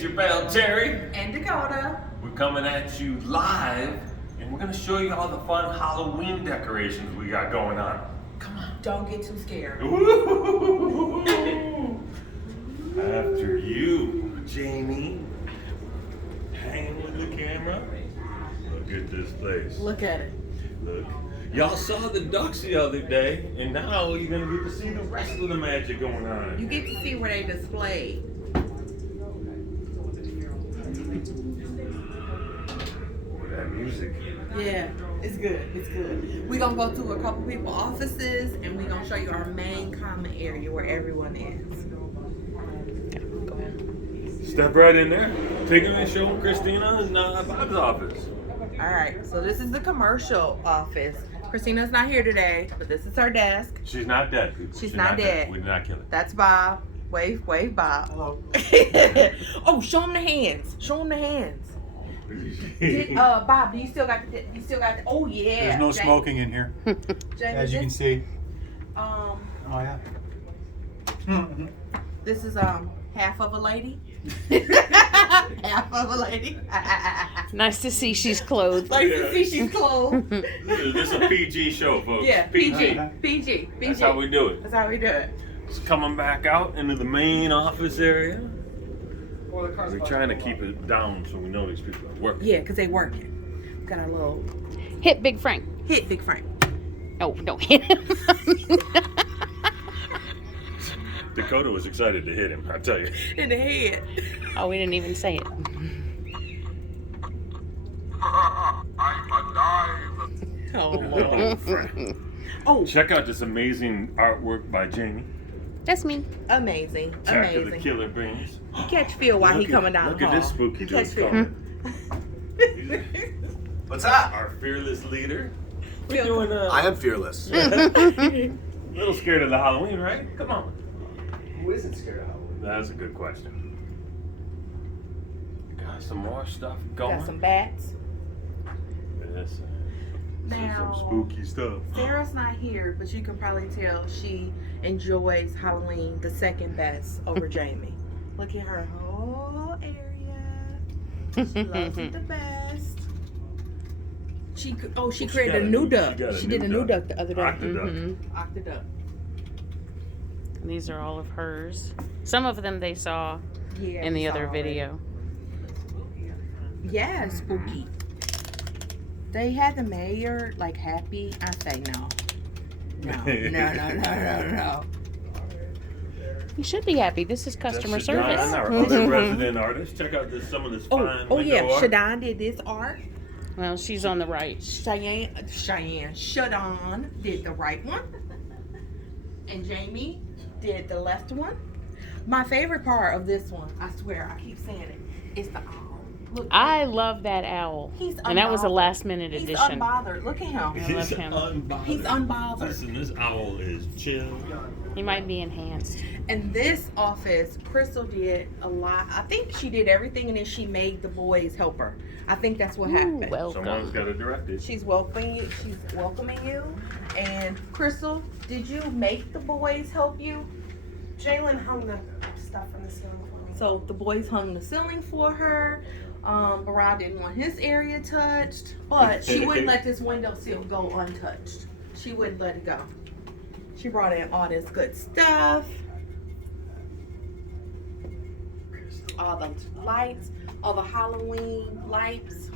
it's your pal Terry. And Dakota. We're coming at you live, and we're gonna show you all the fun Halloween decorations we got going on. Come on. Don't get too scared. After you, Jamie. Hanging with the camera. Look at this place. Look at it. Look. Y'all saw the ducks the other day, and now you're gonna get to see the rest of the magic going on. You get to see where they displayed. That music. Yeah, it's good. It's good. We're gonna go to a couple people's offices and we're gonna show you our main common area where everyone is. Go ahead. Step right in there. Take him and show him Christina and Bob's office. All right, so this is the commercial office. Christina's not here today, but this is her desk. She's not dead, people. She's not dead. We did not kill her. That's Bob. Wave, Bob. Hello. Oh, show him the hands. Show him the hands. Bob, do you still got the? Oh yeah. There's no smoking in here, Jamie, as you can see. Oh yeah. This is half of a lady. Half of a lady. Nice to see she's clothed. Nice to see she's clothed. This is a PG show, folks. Yeah, PG. That's how we do it. That's how we do it. Just coming back out into the main office area. We're trying to keep it down so we know these people are working. Yeah, because they working. Got our little Hit Big Frank. hit Big Frank. Oh, don't hit him. Dakota was excited to hit him, I tell you. In the head. Oh, we didn't even say it. Oh. Oh, Check out this amazing artwork by Jamie. That's me. amazing. Attack of the Amazing. Killer Beans. You catch Phil while he coming down Look the at hall. this spooky You dude catch Phil. coming. What's up? Our fearless leader. We're Phil, doing I am fearless. a little scared of the Halloween, right? Come on. Who isn't scared of Halloween? That's a good question. Got some more stuff going. got some bats. This is Now, some spooky stuff. Sarah's not here, but you can probably tell she enjoys Halloween the second best over Jamie. Look at her whole area. She loves it the best. She created a new duck. She did a new duck the other day. Octoduck. Octoduck. These are all of hers. Some of them they saw Yeah. in the we other saw video. it. Yeah, spooky. They had the mayor like happy. I say no. No. You should be happy. This is customer That's Shadon, service. our other resident artist. Check out some of this fine Oh yeah, window art. Shadon did this art. Well, she's on the right. Shadon did the right one. And Jamie did the left one. My favorite part of this one, I swear, I keep saying it, is the owl. Look, I love that owl. He's And that was a unbothered. last minute He's addition. unbothered. Look at him. I love He's him. unbothered. He's unbothered. Listen, this owl is chill. He might be enhanced. In this office, Crystal did a lot. I think she did everything, and then she made the boys help her. I think that's what Ooh, happened. Someone's welcome. got to direct it. She's welcoming you. She's welcoming you. And Crystal, did you make the boys help you? Jalen hung the stuff from the ceiling for me. So the boys hung the ceiling for her. Barad didn't want his area touched, but she wouldn't let this windowsill go untouched. She wouldn't let it go. She brought in all this good stuff. All the lights, all the Halloween lights.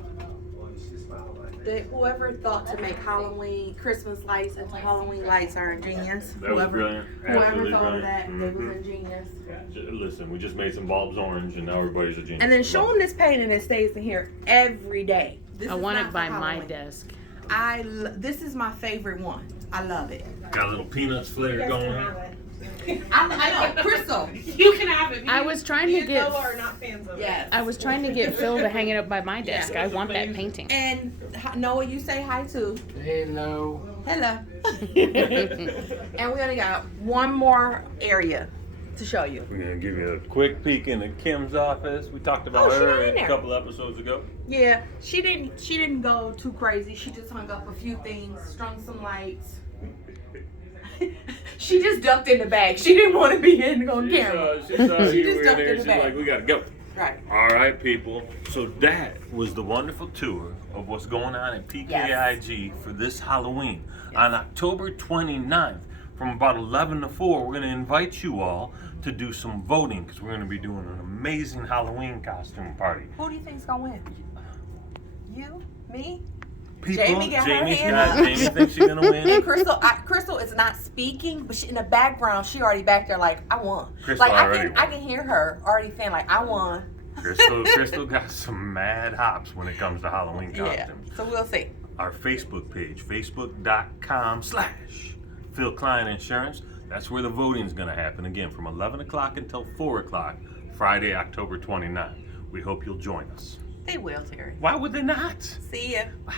Whoever thought to make Halloween, Christmas lights into Halloween lights are ingenious. That was brilliant. Whoever Absolutely thought of brilliant. that, they was ingenious. Listen, we just made some bulbs orange, and now everybody's a genius. And then show them this painting that stays in here every day. This I is want not it for by my Halloween. desk. This is my favorite one. I love it. Got a little peanuts flair going on. I know, Crystal. You can have it. I was trying to Me and get- Noah are not fans of Yes. I was trying to get Phil to hang it up by my desk. I want that painting. And Noah, you say hi too. Hello. Hello. And we only got one more area to show you. We're gonna give you a quick peek into Kim's office. We talked about Oh, she her not in a there. couple episodes ago. Yeah, she didn't go too crazy. She just hung up a few things, strung some lights. She just ducked in the bag. She didn't want to be in on camera. She saw She you just were in ducked there. in the She's back. like, we gotta go. Right. All right, people. So that was the wonderful tour of what's going on at PKIG for this Halloween. On October 29th, from about 11 to 4, we're going to invite you all to do some voting because we're going to be doing an amazing Halloween costume party. Who do you think's gonna win? You? Me? People, Jamie got her Jamie hand thinks she's going to win. And Crystal is not speaking, but she, in the background, she already back there like, I won. Crystal Like already won. I can hear her already saying like, I won. Crystal got some mad hops when it comes to Halloween costumes. Yeah. So we'll see. Our Facebook page, facebook.com/Phil Klein Insurance. That's where the voting is going to happen again from 11 o'clock until 4 o'clock, Friday, October 29th. We hope you'll join us. They will, Terry. Why would they not? See ya. Bye.